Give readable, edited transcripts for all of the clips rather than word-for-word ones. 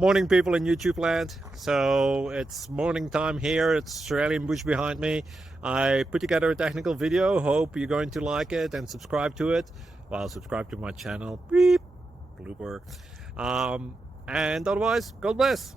Morning, people in YouTube land. So it's morning time here. It's Australian bush behind me. I put together a technical video. Hope you're going to like it and subscribe to it. Well, subscribe to my channel. Beep. Blooper. And otherwise, God bless.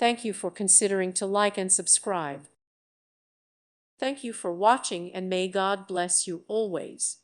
Thank you for considering to like and subscribe. Thank you for watching, and may God bless you always.